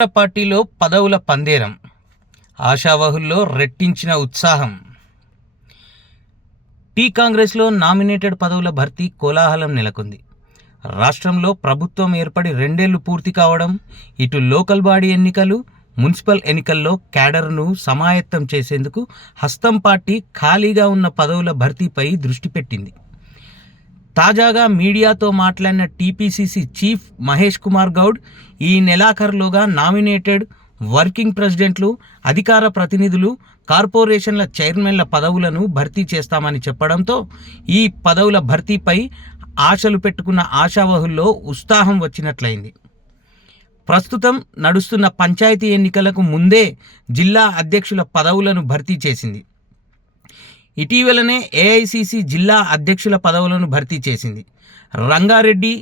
పార్టీలో పదవుల పందేరం, ఆశావహుల్లో రెట్టించిన ఉత్సాహం. కాంగ్రెస్లో నామినేటెడ్ పదవుల భర్తీ కోలాహలం నెలకొంది. రాష్ట్రంలో ప్రభుత్వం ఏర్పడి 2 ఏళ్లు పూర్తి కావడం, ఇటు లోకల్ బాడీ ఎన్నికలు, మున్సిపల్ ఎన్నికల్లో క్యాడర్ను సమాయత్తం చేసేందుకు హస్తం పార్టీ ఖాళీగా ఉన్న పదవుల భర్తీపై దృష్టి పెట్టింది. తాజాగా మీడియాతో మాట్లాడిన టీపీసీసీ చీఫ్ మహేష్ కుమార్ గౌడ్ ఈ నెలాఖరులోగా నామినేటెడ్ వర్కింగ్ ప్రెసిడెంట్లు, అధికార ప్రతినిధులు, కార్పొరేషన్ల చైర్మన్ల పదవులను భర్తీ చేస్తామని చెప్పడంతో ఈ పదవుల భర్తీపై ఆశలు పెట్టుకున్న ఆశావహుల్లో ఉత్సాహం వచ్చినట్లయింది. ప్రస్తుతం నడుస్తున్న పంచాయతీ ఎన్నికలకు ముందే జిల్లా అధ్యక్షుల పదవులను భర్తీ చేసింది. ఇటీవలనే ఏఐసీసీ జిల్లా అధ్యక్షుల పదవులను భర్తీ చేసింది. రంగారెడ్డి,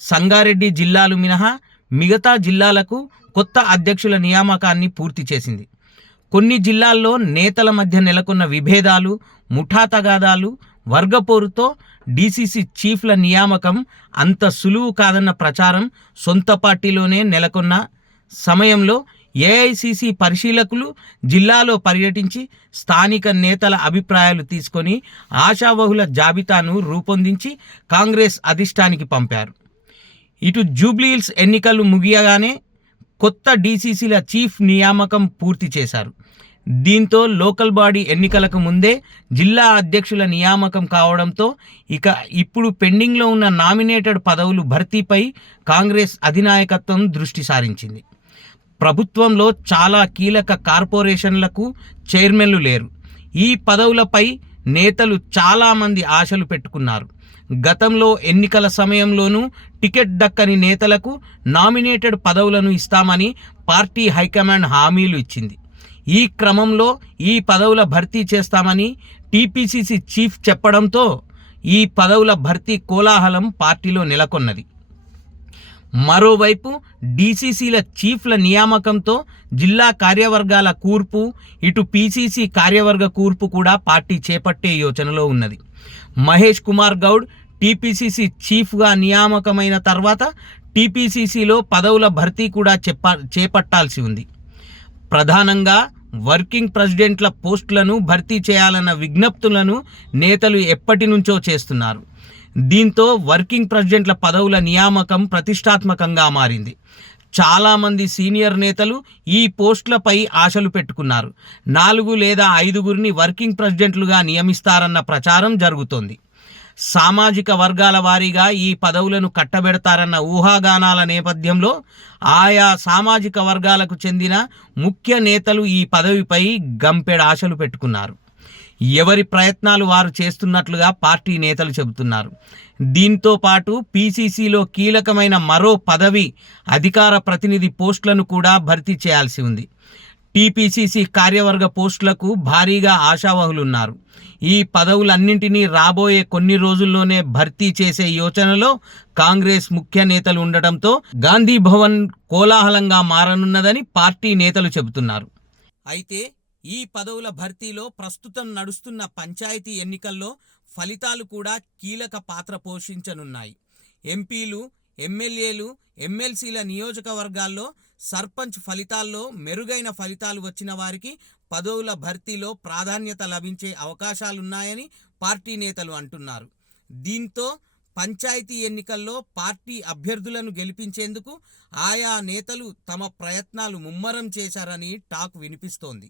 సంగారెడ్డి జిల్లాలు మినహా మిగతా జిల్లాలకు కొత్త అధ్యక్షుల నియామకాన్ని పూర్తి చేసింది. కొన్ని జిల్లాల్లో నేతల మధ్య నెలకొన్న విభేదాలు, ముఠా తగాదాలు, వర్గపోరుతో డీసీసీ చీఫ్ల నియామకం అంత సులువు కాదన్న ప్రచారం సొంత పార్టీలోనే నెలకొన్న సమయంలో ఏఐసీసీ పరిశీలకులు జిల్లాలో పర్యటించి స్థానిక నేతల అభిప్రాయాలు తీసుకొని ఆశావహుల జాబితాను రూపొందించి కాంగ్రెస్ అధిష్టానికి పంపారు. ఇటు జూబ్లీహిల్స్ ఎన్నికలు ముగియగానే కొత్త డీసీసీల చీఫ్ నియామకం పూర్తి చేశారు. దీంతో లోకల్ బాడీ ఎన్నికలకు ముందే జిల్లా అధ్యక్షుల నియామకం కావడంతో ఇప్పుడు పెండింగ్లో ఉన్న నామినేటెడ్ పదవులు భర్తీపై కాంగ్రెస్ అధినాయకత్వం దృష్టి సారించింది. ప్రభుత్వంలో చాలా కీలక కార్పొరేషన్లకు చైర్మన్లు లేరు. ఈ పదవులపై నేతలు చాలామంది ఆశలు పెట్టుకున్నారు. గతంలో ఎన్నికల సమయంలోనూ టికెట్ దక్కని నేతలకు నామినేటెడ్ పదవులను ఇస్తామని పార్టీ హైకమాండ్ హామీలు ఇచ్చింది. ఈ క్రమంలో ఈ పదవుల భర్తీ చేస్తామని టీపీసీసీ చీఫ్ చెప్పడంతో ఈ పదవుల భర్తీ కోలాహలం పార్టీలో నెలకొన్నది. మరోవైపు డీసీసీల చీఫ్ల నియామకంతో జిల్లా కార్యవర్గాల కూర్పు, ఇటు పీసీసీ కార్యవర్గ కూర్పు కూడా పార్టీ చేపట్టే యోచనలో ఉన్నది. మహేష్ కుమార్ గౌడ్ టీపీసీసీ చీఫ్గా నియామకమైన తర్వాత టీపీసీసీలో పదవుల భర్తీ కూడా చేపట్టాల్సి ఉంది. ప్రధానంగా వర్కింగ్ ప్రెసిడెంట్ల పోస్టులను భర్తీ చేయాలన్న విజ్ఞప్తులను నేతలు ఎప్పటి నుంచో చేస్తున్నారు. దీంతో వర్కింగ్ ప్రెసిడెంట్ల పదవుల నియామకం ప్రతిష్టాత్మకంగా మారింది. చాలామంది సీనియర్ నేతలు ఈ పోస్టులపై ఆశలు పెట్టుకున్నారు. 4 లేదా 5 వర్కింగ్ ప్రెసిడెంట్లుగా నియమిస్తారన్న ప్రచారం జరుగుతోంది. సామాజిక వర్గాల వారీగా ఈ పదవులను కట్టబెడతారన్న ఊహాగానాల నేపథ్యంలో ఆయా సామాజిక వర్గాలకు చెందిన ముఖ్య నేతలు ఈ పదవిపై గంపెడ ఆశలు పెట్టుకున్నారు. ఎవరి ప్రయత్నాలు వారు చేస్తున్నట్లుగా పార్టీ నేతలు చెబుతున్నారు. దీంతో పాటు పీసీసీలో కీలకమైన మరో పదవి, అధికార ప్రతినిధి పోస్టులను కూడా భర్తీ చేయాల్సి ఉంది. టీపీసీసీ కార్యవర్గ పోస్టులకు భారీగా ఆశావహులున్నారు. ఈ పదవులన్నింటినీ రాబోయే కొన్ని రోజుల్లోనే భర్తీ చేసే యోచనలో కాంగ్రెస్ ముఖ్య నేతలు ఉండటంతో గాంధీ భవన్ కోలాహలంగా మారనున్నదని పార్టీ నేతలు చెబుతున్నారు. అయితే ఈ పదవుల భర్తీలో ప్రస్తుతం నడుస్తున్న పంచాయతీ ఎన్నికల్లో ఫలితాలు కూడా కీలక పాత్ర పోషించనున్నాయి. ఎంపీలు, ఎమ్మెల్యేలు, ఎమ్మెల్సీల నియోజకవర్గాల్లో సర్పంచ్ ఫలితాల్లో మెరుగైన ఫలితాలు వచ్చిన వారికి పదవుల భర్తీలో ప్రాధాన్యత లభించే అవకాశాలున్నాయని పార్టీ నేతలు అంటున్నారు. దీంతో పంచాయతీ ఎన్నికల్లో పార్టీ అభ్యర్థులను గెలిపించేందుకు ఆయా నేతలు తమ ప్రయత్నాలు ముమ్మరం చేశారని టాక్ వినిపిస్తోంది.